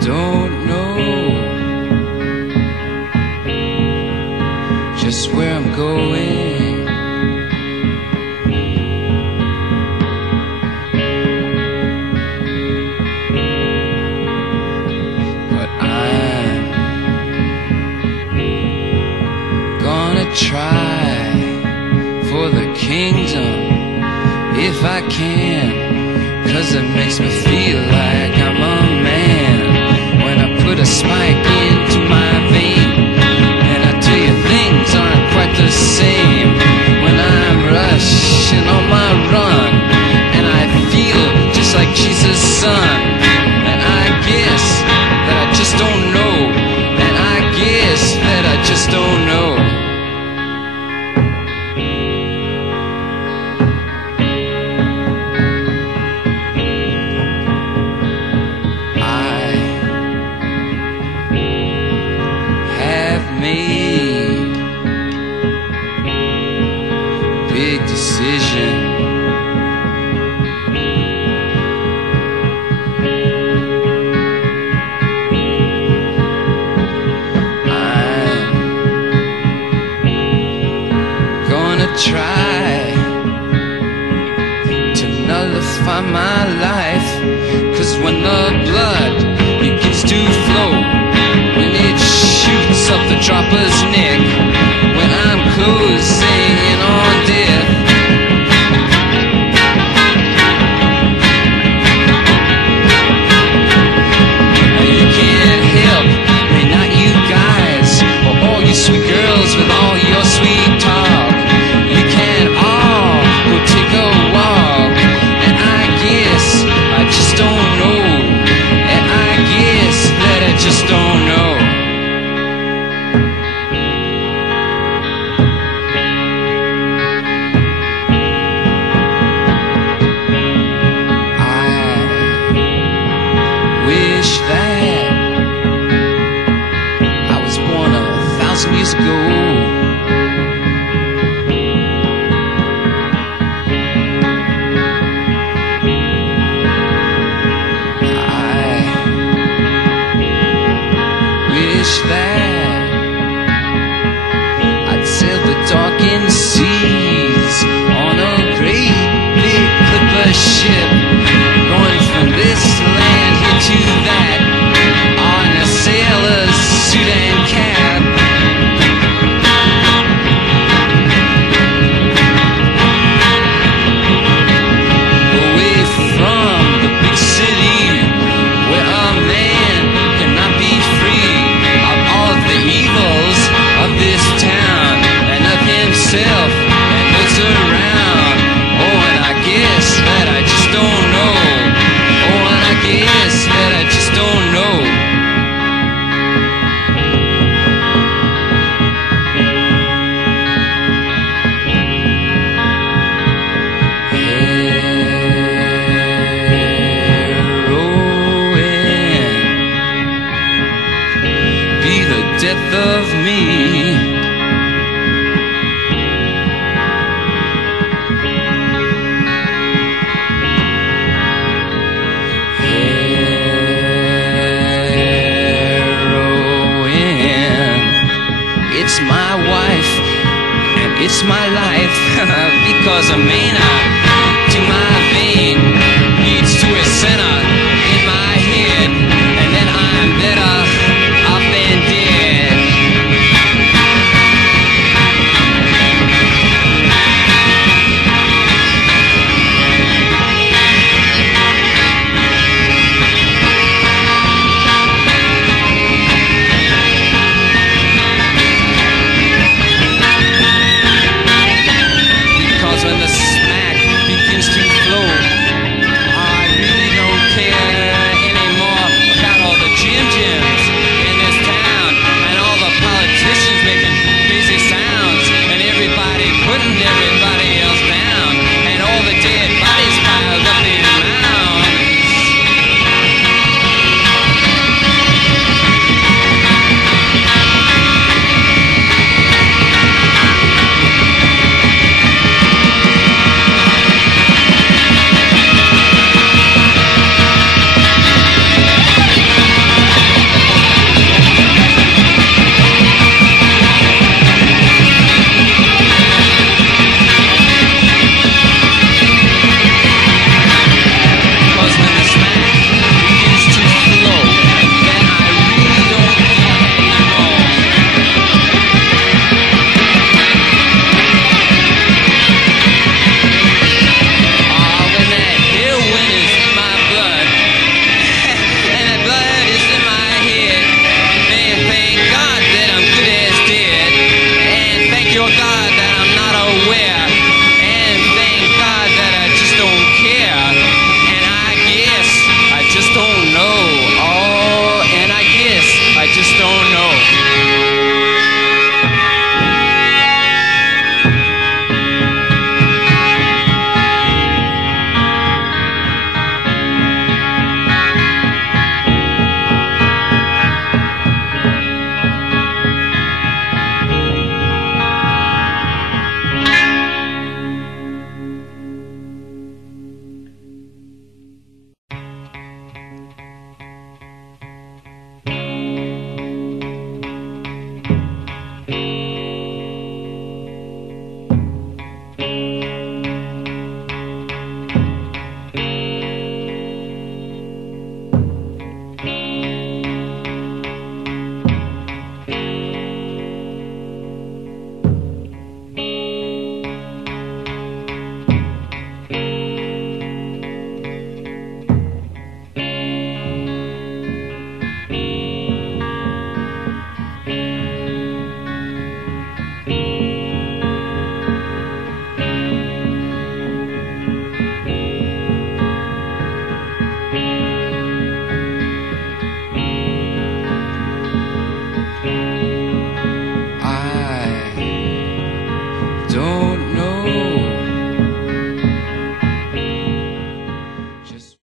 don't know just where I'm going. But I'm gonna try for the kingdom if I can, 'cause it makes me feel like I'm a man when I put a spike into my vein. And I tell you, things aren't quite the same when I'm rushing on my run, and I feel just like Jesus' son. And I guess that I just don't know, and I guess that I just don't know. Made big decision. I'm gonna try to nullify my life, 'cause when the blood begins to flow, when it shoots up the dropper's neck, when I'm closing in on death, you can't help me, not you guys, or all you sweet girls with all your sweet talk. You can't all go take a walk, and I guess I just don't know, and I guess that I just don't know. Wish that I was born 1,000 years ago. I wish that I'd sail the darkened seas on a great big clipper ship, going from this land here to that, on a sailor's suit and cap. Away from the big city, where a man cannot be free of all of the evils of this town, and of himself and those around. Oh, and I guess that I just don't know. Oh, and I guess that I just don't know. Heroin be the death of me. It's my wife, and it's my life, because a mana to my vein leads to a center in my head, and then I'm better off than dead. When the smack begins to flow, I really don't care. God that I'm not aware, and thank God that I just don't care, and I guess I just don't know. Oh, and I guess I just don't know. Don't